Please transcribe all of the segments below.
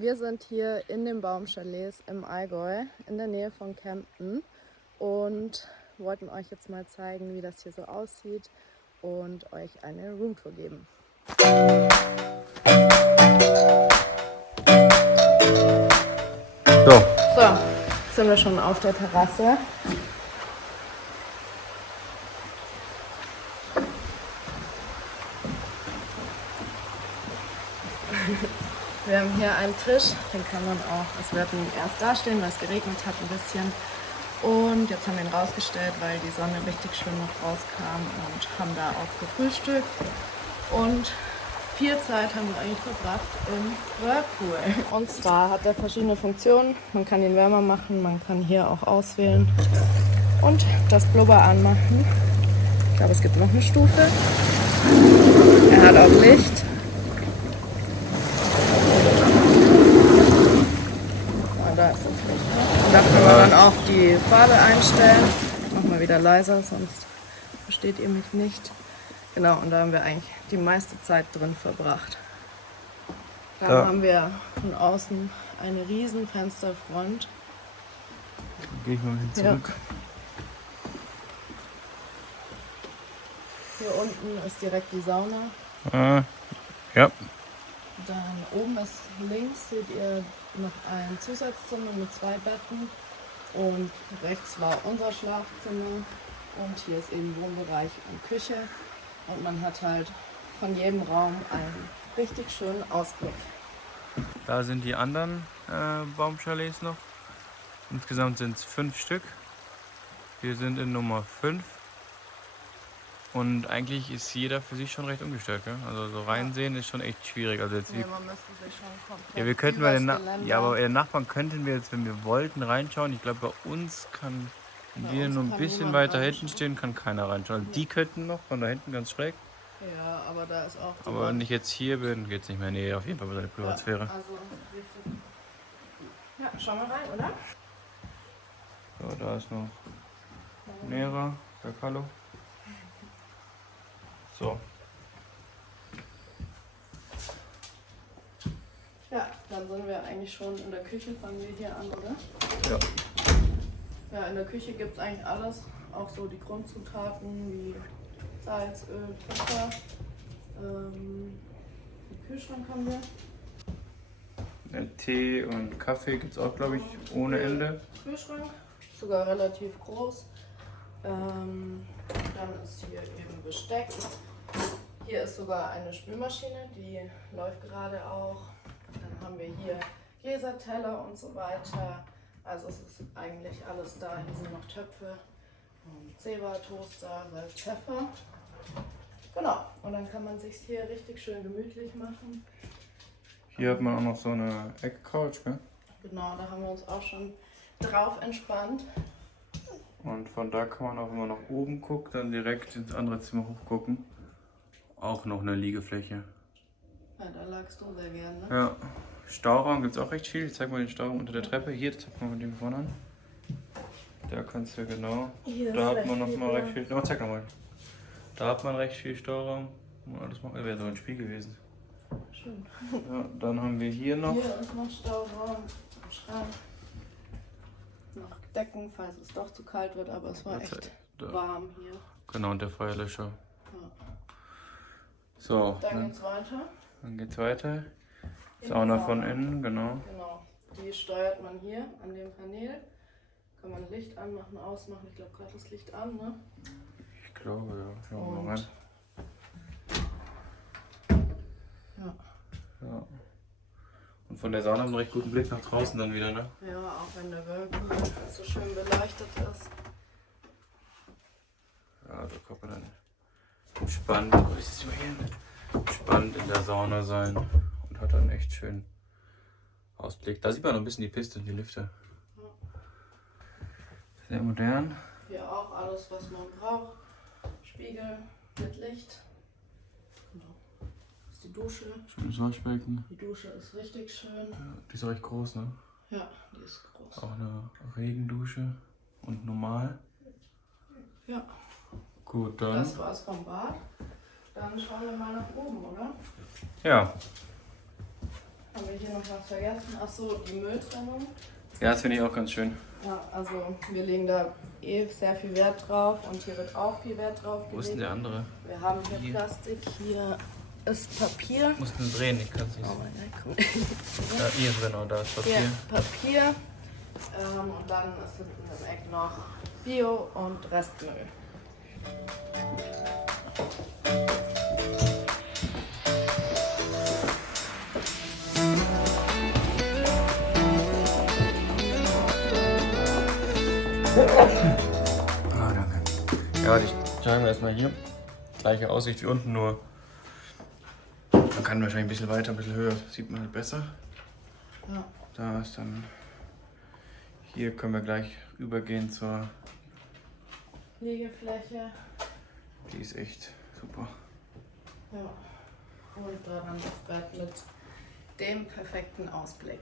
Wir sind hier in den Baumchalets im Allgäu, in der Nähe von Kempten und wollten euch jetzt mal zeigen, wie das hier so aussieht und euch eine Roomtour geben. So, jetzt sind wir schon auf der Terrasse. Wir haben hier einen Tisch, den kann man auch, es wird erst dastehen, weil es geregnet hat ein bisschen. Und jetzt haben wir ihn rausgestellt, weil die Sonne richtig schön noch rauskam und haben da auch gefrühstückt. Und viel Zeit haben wir eigentlich verbracht im Whirlpool. Und zwar hat er verschiedene Funktionen. Man kann ihn wärmer machen, man kann hier auch auswählen und das Blubber anmachen. Ich glaube, es gibt noch eine Stufe. Er hat auch Licht. Da ist das Licht. Und da kann man dann auch die Farbe einstellen. Ich mach mal wieder leiser, sonst versteht ihr mich nicht. Genau, und da haben wir eigentlich die meiste Zeit drin verbracht. Dann haben wir von außen eine riesen Fensterfront. Gehe ich mal ein bisschen zurück. Hier unten ist direkt die Sauna. Ja. Dann oben ist links, seht ihr noch ein Zusatzzimmer mit 2 Betten. Und rechts war unser Schlafzimmer. Und hier ist eben Wohnbereich und Küche. Und man hat halt von jedem Raum einen richtig schönen Ausblick. Da sind die anderen Baumchalets noch. Insgesamt sind es 5 Stück. Wir sind in Nummer 5. Und eigentlich ist jeder für sich schon recht umgestellt, gell? Also so reinsehen ist schon echt schwierig. Also jetzt Nee, man müsste sich schon komplett ja, wir könnten bei übers den Geländer. ja, aber bei den Nachbarn könnten wir jetzt, wenn wir wollten, reinschauen. Ich glaube, bei uns kann, wenn wir nur ein bisschen weiter hinten stehen, kann keiner reinschauen. Also die könnten noch von da hinten ganz schräg. Ja, aber da ist auch die Aber wenn ich jetzt hier bin, geht es nicht mehr. Nee, auf jeden Fall bei seiner Privatsphäre. Ja, also, ja, schauen wir rein, oder? So, da ist noch Nera, der Hallo. So. Ja, dann sind wir eigentlich schon in der Küche, fangen wir hier an, oder? Ja. Ja, in der Küche gibt es eigentlich alles, auch so die Grundzutaten wie Salz, Öl, Pfeffer. Den Kühlschrank haben wir. Tee und Kaffee gibt es auch, glaube ich, ohne Ende. Kühlschrank, sogar relativ groß. Dann ist hier eben Besteck. Hier ist sogar eine Spülmaschine, die läuft gerade auch. Dann haben wir hier Gläser, Teller und so weiter. Also es ist eigentlich alles da. Hier sind noch Töpfe, Zewa, Toaster, Salz, Pfeffer. Genau, und dann kann man sich hier richtig schön gemütlich machen. Hier hat man auch noch so eine Eckcouch, gell? Genau, da haben wir uns auch schon drauf entspannt. Und von da kann man auch, wenn man nach oben guckt, dann direkt ins andere Zimmer hochgucken. Auch noch eine Liegefläche. Ja, da lagst du sehr gern, ne? Ja. Stauraum gibt es auch recht viel. Ich zeig mal den Stauraum unter der Treppe. Hier, das zeig mal mit dem vorne an. Da kannst du genau. Hier Da ist hat man noch recht mal viel recht viel. Oh, zeig nochmal. Da hat man recht viel Stauraum. Das wäre so ein Spiel gewesen. Schön. Ja, dann haben wir hier noch. Hier ist noch Stauraum, Schrank. Noch Decken, falls es doch zu kalt wird, aber es war echt warm hier. Genau, und der Feuerlöscher. Ja. So, Dann geht's weiter. Dann geht's weiter. In Sauna die von Sauna. innen, genau. Genau. Die steuert man hier an dem Panel. Kann man Licht anmachen, ausmachen. Ich glaube gerade das Licht an, ne? Ich glaube, ja. Schauen wir mal rein. Ja. Ja. Und von der Sauna haben wir einen recht guten Blick nach draußen dann wieder, ne? Ja, auch wenn der Whirlpool so schön beleuchtet ist. Ja, da kann man dann entspannt, entspannt in der Sauna sein und hat dann echt schön Ausblick. Da sieht man noch ein bisschen die Piste und die Lüfte. Ja. Sehr modern. Hier auch alles, was man braucht. Spiegel mit Licht. Genau. Das ist die Dusche. Schönes Waschbecken. Die Dusche ist richtig schön. Ja, die ist auch recht groß, ne? Ja, die ist groß. Auch eine Regendusche und normal. Ja. Gut, dann. Das war's vom Bad. Dann schauen wir mal nach oben, oder? Ja. Haben wir hier noch was vergessen? Achso, die Mülltrennung. Ja, das finde ich auch ganz schön. Ja, also wir legen da sehr viel Wert drauf und hier wird auch viel Wert drauf gelegt. Wo ist denn der andere? Wir haben hier Plastik, hier ist Papier. Musst du drehen, ich kann es nicht. Oh mein Gott, cool. Ja, hier genau, da ist Papier. Hier Papier und dann ist hinten im Eck noch Bio und Restmüll. Ah, danke. Ja, die schreiben wir erstmal hier. Gleiche Aussicht wie unten, nur man kann wahrscheinlich ein bisschen weiter, ein bisschen höher, sieht man halt besser. Ja. Da ist dann, hier können wir gleich übergehen zur, Liegefläche. die ist echt super. Ja. Und da dann das Bett mit dem perfekten Ausblick.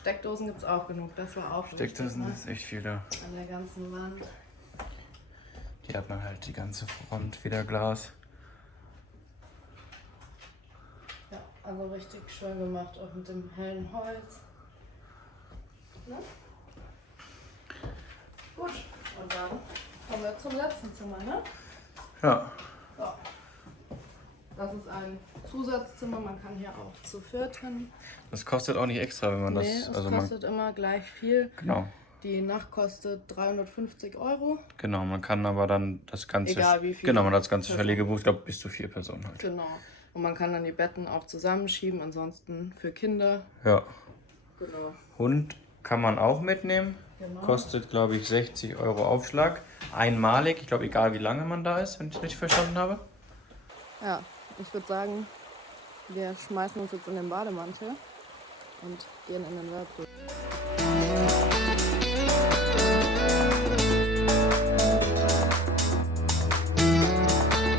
Steckdosen gibt es auch genug, das war auch Steckdosen wichtig, ist echt viel da. an der ganzen Wand. Hier hat man halt die ganze Front wieder Glas. Ja, also richtig schön gemacht, auch mit dem hellen Holz. Ne? Gut, und dann kommen wir zum letzten Zimmer, ne? Ja. So. Das ist ein Zusatzzimmer, man kann hier auch zu viert hin. Das kostet auch nicht extra, wenn man Nee, das. es Also kostet immer gleich viel. Genau. Die Nacht kostet 350 €. Genau, man kann aber dann das ganze. Egal wie viel. Genau, man hat das ganze Chalet gebucht, ich glaube bis zu 4 Personen halt. Genau. Und man kann dann die Betten auch zusammenschieben, ansonsten für Kinder. Ja. Genau. Hund kann man auch mitnehmen. Genau. Kostet, glaube ich, 60 € Aufschlag. Einmalig, ich glaube, egal wie lange man da ist, wenn ich es richtig verstanden habe. Ja, ich würde sagen, wir schmeißen uns jetzt in den Bademantel und gehen in den Whirlpool.